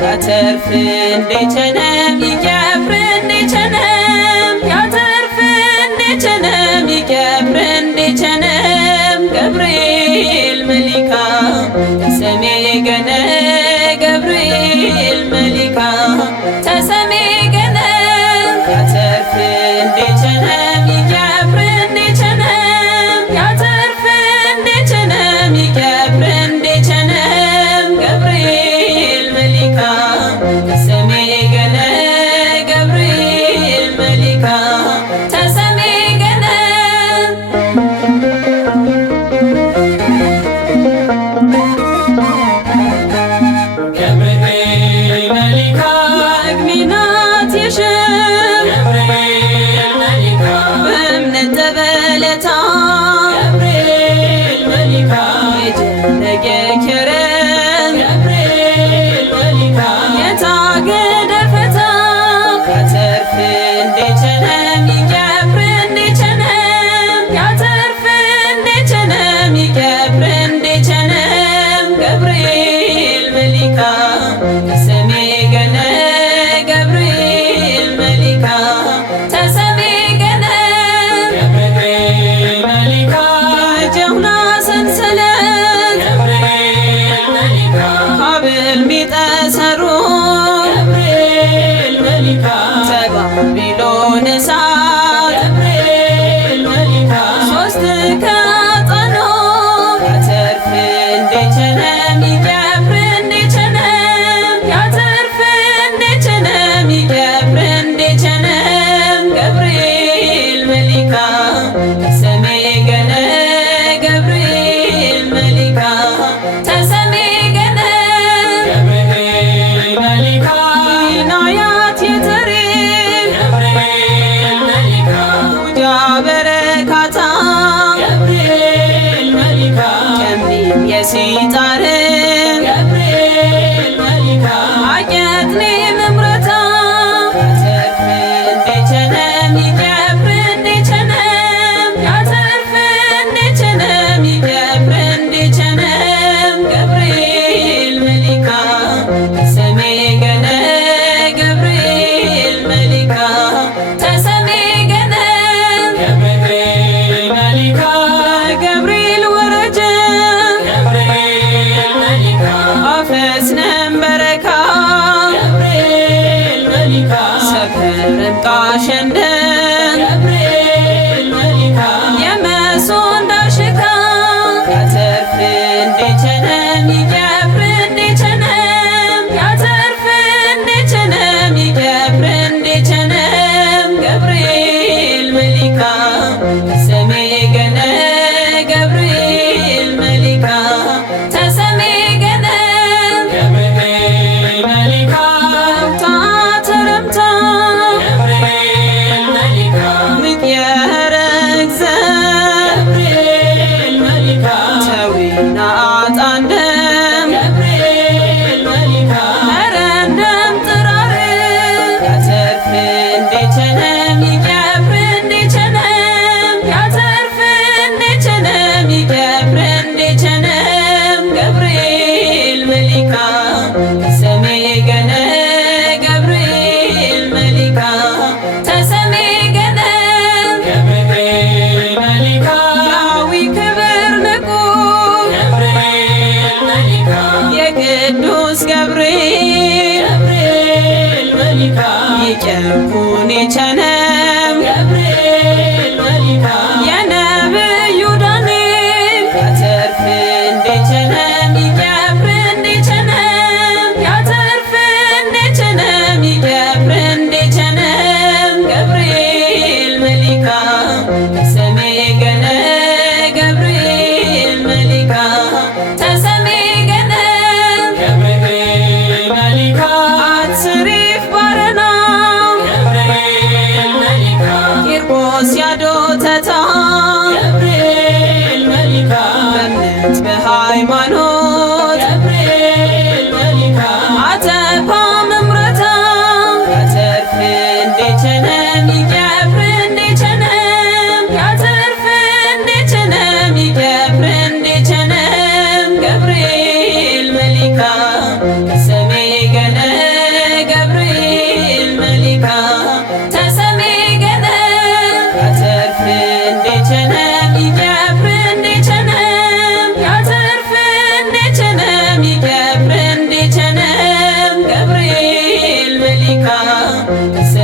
ያተርፍ እንዴቸነም ይገብር እንዴቸነም ያተርፍ እንዴቸነም ይገብር እንዴቸነም ገብርኤል መሊካ ተሰሜ ገነ ገብርኤል መሊካ ተሰሜ ገነ ያተርፍ እንዴቸነም ይገብር እንዴቸነም ያተርፍ እንዴቸነም ይገብር እንዴቸነም ገብርኤል መሊካ ተሰሜ ገነ ገብርኤል መሊካ ተሰሜ ገነ ገብርኤል መሊካ እግሚናት የሸም ገብርኤል መሊካ በእምነት ተበለታ ገብርኤል መሊካ የጀነገ ኬረም ገብርኤል መሊካ የታገደ ፈታ ያተርፍ እንዴቸነም ይገብር እንዴቸነም ያተርፍ እንዴቸነም ይገብር እንዴቸነም ገብርኤል መሊካ ተሰሜ ገነ ገብርኤል መሊካ ተሰሜ ገነ ገብርኤል መሊካ ጀውና ሰንሰለት ገብርኤል መሊካ ሀብል ሚጠሰሩ ገብርኤል መሊካ ተባቢሎን እሳት ገብርኤል መሊካ ሶስት ከጸኖ ያተርፍ እንዴቸነም ይገብር እንዴቸነም ያተርፍ እንዴቸነም ይገብር እንዴቸነም ገብርኤል መሊካ ተሰሜ ገነ ገብርኤል መሊካ ተሰሜ ገነ ገብርኤል መሊካ ናያት የተሬ ገብርኤል መሊካ ሙጃ በረካታ ገብርኤል መሊካ ከሚም የሲጣርን ገብርኤል መሊካ አቄትኔ መምረታ ያተርፍ እንዴቸነም ይገብር እንዴቸነም ያተርፍ እንዴቸነም ይገብር እንዴቸነም ገብርኤል መሊካ ተሰሜ ገነ ገብርኤል መሊካ ተሰሜ ገነ ገብርኤል መሊካ ገብርኤል ወረጀ ገብርኤል መሊካ አፈስነም በረካ ገብርኤል መሊካ ሰከረም ቃሸንደም ገብርኤል መሊካ የመሶንዳ ሽካ ያተርፍ እንዴቸነም ይገብር እንዴቸነም ያተርፍ እንዴቸነም ይገብር እንዴቸነም ገብርኤል መሊካ ተሰሜ ገነ ገብርኤል መሊካ ተሰሜ ገነ ገብርኤል መሊካ ታተረምታ ገብርኤል መሊካ ምቅየረግዘ ገብርኤል መሊካ ተዊና አጣንደም ገብርኤል መሊካ ረንደም ጥራር ያተርፍ እንዴቸነም ይገብር እንዴቸነም ያተርፍ እንዴቸነም ይገብር እንዴቸነም ገብርኤል መሊካ ተሰሜ ገነ ገብርኤል መሊካ ተሰሜ ገነ ገብርኤል መሊካ ያዊ ክብር ንቁ ገብርኤል መሊካ የቅዱስ ገብርኤል ገብርኤል መሊካ ይቀርኩን የቸነም ገብርኤል መሊካ የነብዩ ዳንኤል ያተርፍ እንዴቸነም ይገብር እንዴቸነም ያተርፍ እንዴቸነም ይገብር እንዴቸነም ገብርኤል መሊካ ተሰሜ ገነ ገብርኤል መሊካ ተሰሜ ገነ ገብርኤል መሊካ አትስሪፍ እሰይ